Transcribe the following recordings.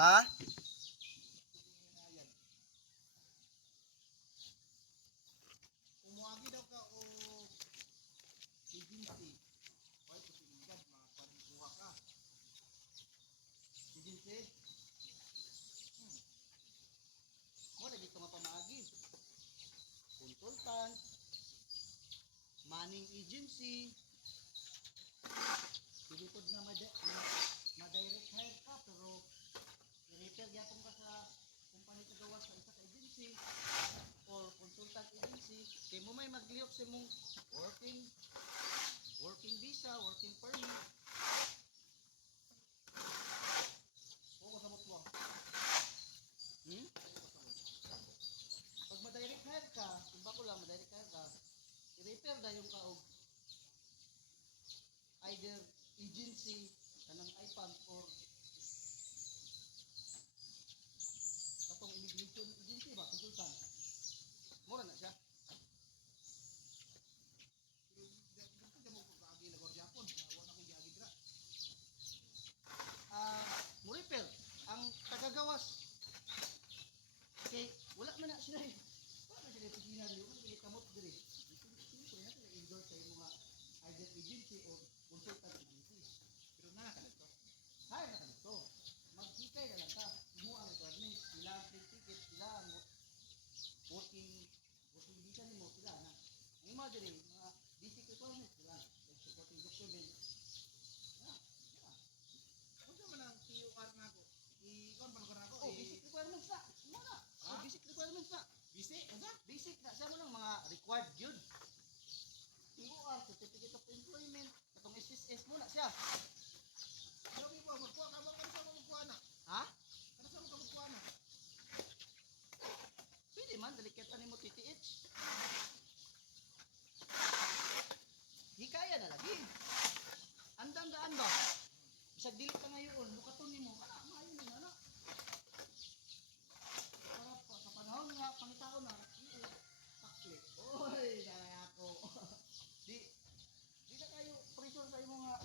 Ha? Umuagi daw ka o agency. Hoy, putinggan, makapagkuha ka. Agency? Mo na dito nga pamaagi. Consultant, manning agency. Hindi po nga ma-direct hire ka pero i-refer gyapon ka sa kumpanya kagawa sa isa ka agency or consultant agency kay mo may maglihok sa mong working visa, working permit. O sa mutwang. Pag ma-direct hire ka, kung bako lang ma-direct hire ka, i-refer na yung kaog either agency kanang IPAN or katong immigration agency ba, consultant. Mura na siya. Pero dito mo ko kaagi la Japon, wala ko giagi dira. Mo refer ang tagagawas kay wala man na sila wala na sila opisina dili mo dili kamot diri. Siyempre na sila endorse sa mga either agency or consultant agency. Pero na ka dito. Hay na kanito. Magsikay na lang ka. Mo ang requirements, sila ang free ticket, sila ang working visa nimo sila na. Ang mga diri mga basic requirements sila, like supporting document. Yeah. Unsa man ang QR nako? I-kon pa ko nako. Oh, basic requirements na. Muna. Ha? Basic requirements na. Bisi, unsa? Basic na siya mo lang mga required yun. TOR, Certificate of Employment, katong SSS muna siya. Sabi mo magkuha ka ba kansa mo magkuha na? Ha? Kansa mo ka magkuha na? Pwede man, delikata ni mo TTH. Hikaya na lagi. Andang-daan ba? Bisag dili ka ngayon, lukaton ni mo, maayo na na. Para sa panahon nga, pangitaon na, takli. Oy, kaya ako. Di na kayo pressure sa imo nga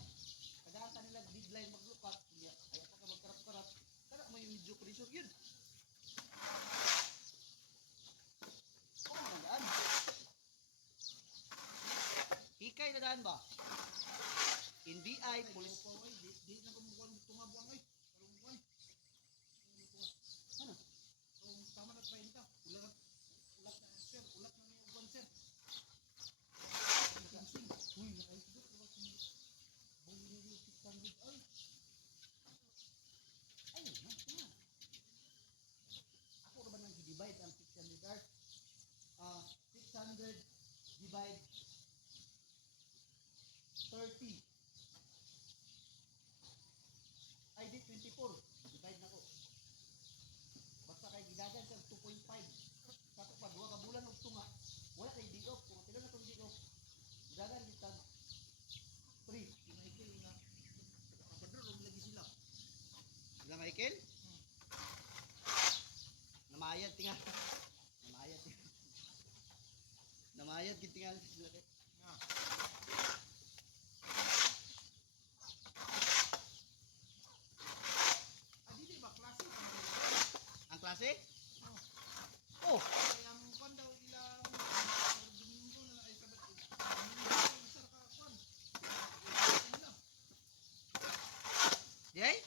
kadaan ka nila deadline maglukat, ayaw pa ka magkarap-karap. Kada mo yung medyo pressure yun. Oo, magandaan. Hikay na daan ba? NBI, police. Po oy, di na ko mukuha tumabuang oy. Pero mukuha. Ano? Kung tama na 30, ulat na sir, ulat na ni uban sir. Sing. Uy, nakaisip ko ba kung bawin nila 600 ay. Ayun na, tingnan. Ako ba nang divide ang 600 hours? 600 divide 30. Ay, di 24. Divide na ko. Basta kay gidagan sa 2.5. Kato pa, 2 ka bulan og tunga. Wala kay di-off. Kung pila na itong di-off, gidagan kita 3. Michael na kapadro lagi sila. Sila Michael? Namayad tingal. Namayad tingal. Namayad tingal sila kay. Nga. Dili ba klase pa mo? Ang klase? Oh. Oh, Kaya ang kon daw ilang Domingo na ay sabat. Domingo sir ka kon. di ay? Oh.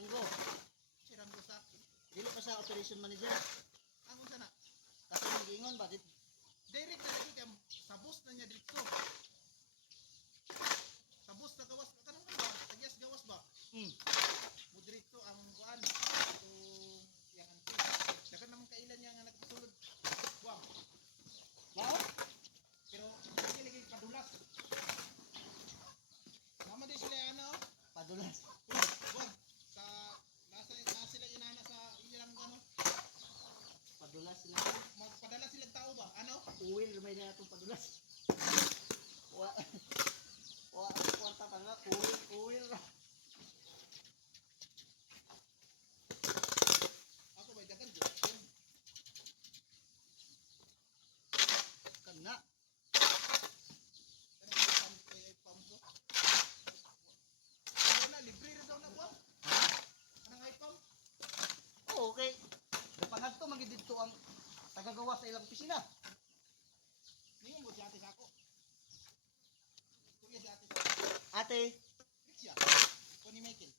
Ranggo. Si Ranggo sa Dili pa sa operation manager. ang unsa na. Kasi nag-iingon ba? Direct na lagi kay sa boss na niya dito. Sa boss na gawas kanang ba? Tagyas gawas ba? Mo diretso ang kuan. So yang anti. Dagan naman kailan niya nga nagsulod. Buwang. Mao? Pero hindi lagi padulas. Mama di sila ano? Padulas. Buwang. Sa nasa sila inana sa ilang ano? Padulas na. Magpadala silang tao ba? Ano? Uwil may na itong padulas. Wa. Wa ang kwarta pa nga. Uwil. Ako ba dagan jud. Kana. Pam ko. Ano na libre ra daw na buwang? Anang ipam? Oh, okay. Napangadto man gid dito ang tagagawa sa ilang opisina. Ningon mo si ate sa ako. Tuya si ate sa ako. Ate, Siya. Ko ni Michael.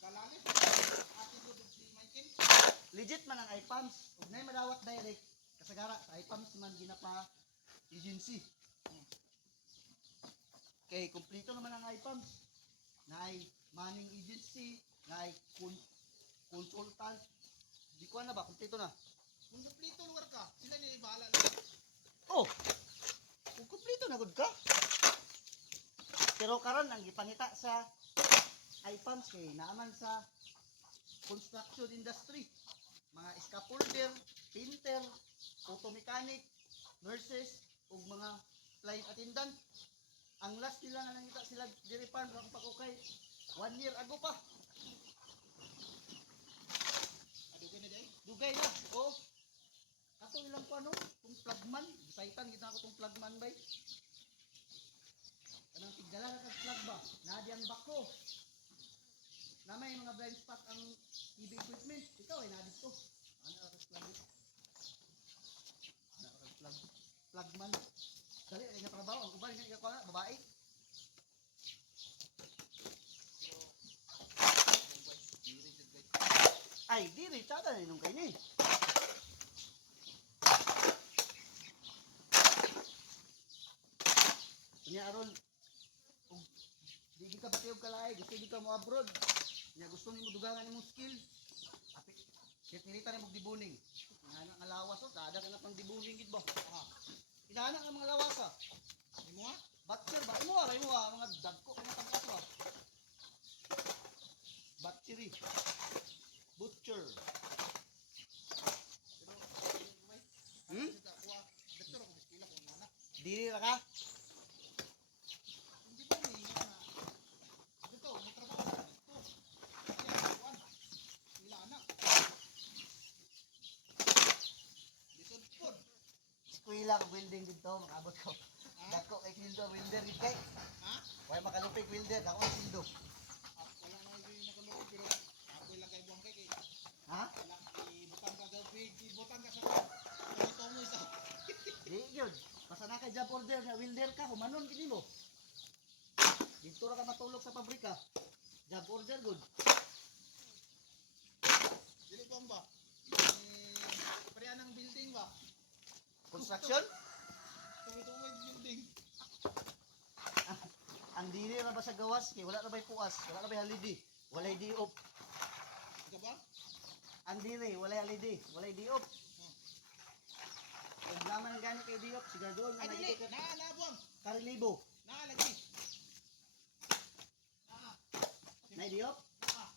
Kalalis. Ate ko si Michael. legit man ang IPAMS. Ug nay madawat direct kasagara sa IPAMS man ginapa agency. Kay kompleto naman ang IPAMS. Naay manning agency, naay consultant. Di ko na ba kompleto na. Kung kompleto lugar ka, sila ni bahala lang. Oh. Kung kompleto na gud ka. Pero karon ang gipangita sa IPAMS kay naaman sa construction industry. Mga scaffolder, painter, auto mechanic, nurses, ug mga flight attendant. Ang last nila nga nangita sila diri farm ang pag-ukay 1 year ago pa. Adugan na day. Dugay na. Oh. Ato ilang ko ano, tong plugman, gisaytan gid na ako tong plugman bay. Kanang tigdala na kag plug ba? Nadiang bako. Na may mga blind spot ang TV equipment. Ikaw ay nadito. Ano ra kag plug? Ano ra kag plug? Plugman. Dali ay nga trabaho ang uban nga ikaw na babae. Ay, diri tada na nung kaini. Nya aron ug di ka batiyog kalay, gusto di ka mo abroad. Nya gusto nimo dugangan imong skill. Api kitinita nimo dibuning. Ngana nga lawas oh, dada ka na pang dibuning gid ba? Ah. Inana nga mga lawas ah. Imo ha? Batcher ba? Imo mga dagko ka na pagkas ba? Batchery. Butcher. Pero may Hmm? doktor ako biskila ko nana. Dili ra ka? Hindi ba ni na dito magtrabaho ka dito. Kaya kuan. Sila anak. Lisod pod. Eskwela ka building dito, makabot ko. Ha? Dako kay Sildo welder gid kay. Ha? Way makalupig welder, ako ang Sildo. Wala na yung nakaloko pero ako lang kay buwang kay Ha? wala ibutang ka gabi, ibutang ka sa kanito mo isa. Di gyud. Basta na kay job order nga welder ka, humanon gid nimo. Dito ra ka matulog sa pabrika. Job order good. Dili buwang ba? Pareha ng building ba? Construction? Tuwi-tuwi building. Ang dili ra ba sa gawas kay wala na bay puas, wala na bay holiday, walay day off. Ika ba? Ang dili walay holiday, walay day off. Kung laman ang gani kay day off, siguro Ay na dili, nagiging na buwang. karilibo. Lagi. Ah, May day off? ah.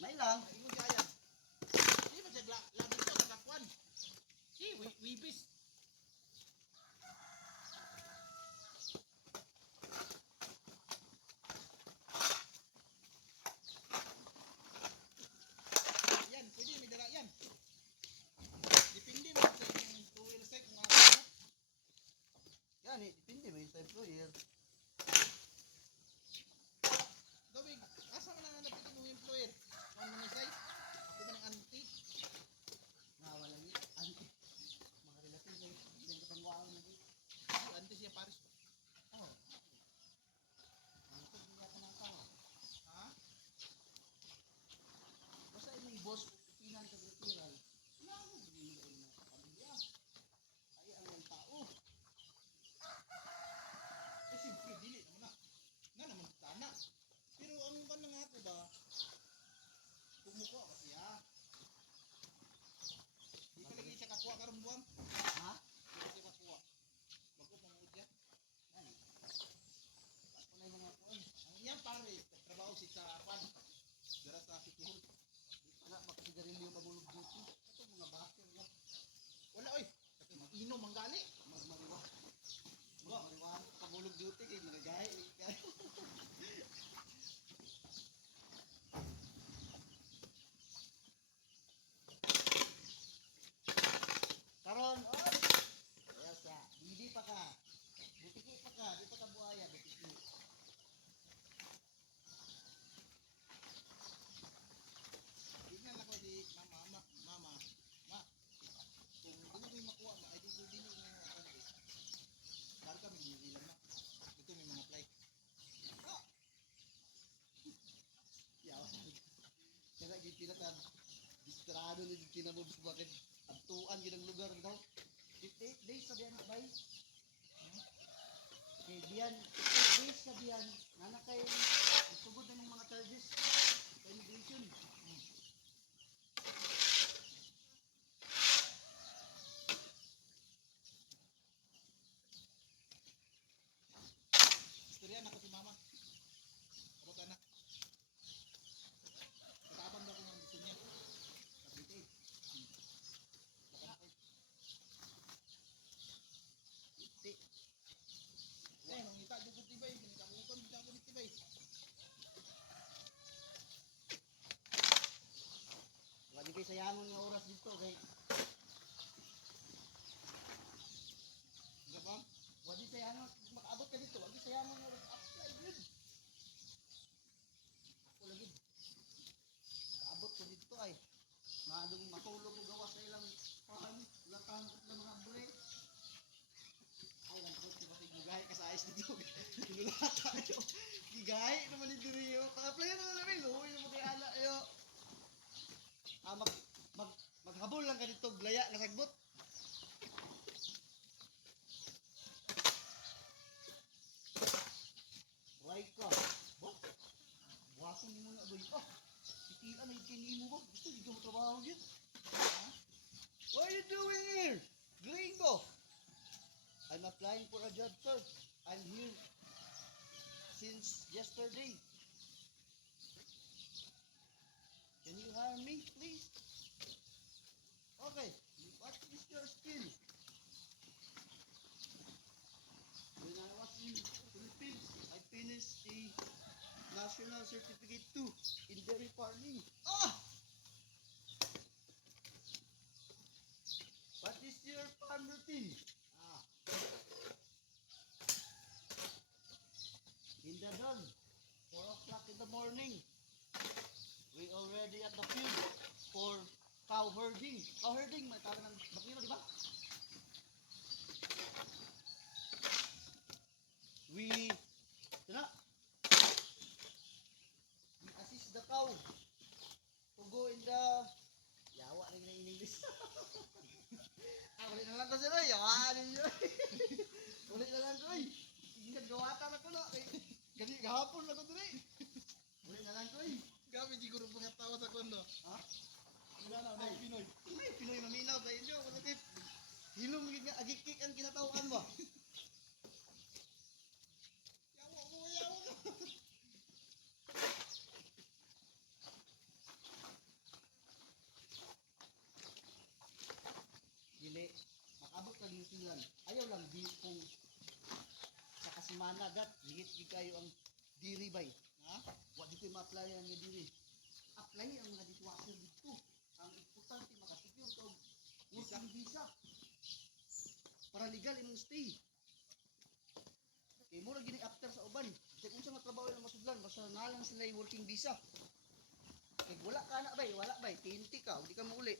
May lang. Ingon si Ayan. Di ba siya labi sa kakwan? Si, wibis. Yan, pwede may dala yan. Depende mo sa inyong 2 wheel side kung ano. Gani, depende may sa employer. pinaka distrado ni kinamobs bakit abtuan gid ang lugar daw. 58 days sa biyan bay. Kay biyan 58 days sa biyan nana kay sugod na ng mga charges sa immigration. Istorya na ko si mama. Abot anak. Katabang daw ko ng gusto niya. Kapite. Baka na Iti. eh, nung ngita jud ko tibay, ginikabukan kita ko ni tibay. Wala kay sayangon nga oras dito kay Nga ba? wala sayangon makaabot ka dito. Wala sayangon nga oras apply yun. Ako lagi. Kaabot ko dito ay ngadong matulog ko gawas sa ilang pahan, lakang ng mga break. Ay lang ko si gigay ka sa ice dito. Kinulata tayo. Gigay naman dito niyo. Ka-apply na namin luoy mo kay ala ayo. Maghabol lang ka dito glaya nga sagbot. Right ka. Ba? Buhason ni mo na boy. Ah, titian na yung mo ba? Gusto dito mo trabaho yun. Ha? What are you doing here? Gringo! I'm applying for a job, sir. I'm here since yesterday. Can you hire me, please? Okay. What is your skill? When I was in Philippines, I finished the National Certificate 2 in dairy farming. Ah! What is your farm routine? Ah. In the dawn, 4 o'clock in the morning, we already at the field for cow herding. Cow herding, may tawag ng bakiro, di ba? We assist the cow to go in the yawa rin na in English. Ulit na lang ko sila, yawa rin yun. Ulit na lang ko eh. Gawata na ko na. Gani gahapon na ko dito eh. Ulit na lang ko eh. Gabi siguro mga tawa sa kondo. Ha? Wala na, Ay, Pinoy. Ay, Pinoy maminaw sa inyo. Kasakit. Hilom nga agikik ang kinatawaan ba? Yawa mo, yawa mo. Dili, makabot ka din sila. Ayaw lang di kung sa kasimana gat, higit di kayo ang diri bay. Ha? Wa di kayo ma-applyan nga diri. Apply ang mga dishwasher dito. Ang importante makasecure ka og working visa. Para legal imong stay. Kay mura gini after sa uban. Kay kung sa nga trabaho ilang masudlan, basta na lang sila yung working visa. Kay wala ka na bay, wala bay, tinti ka, di ka mauli.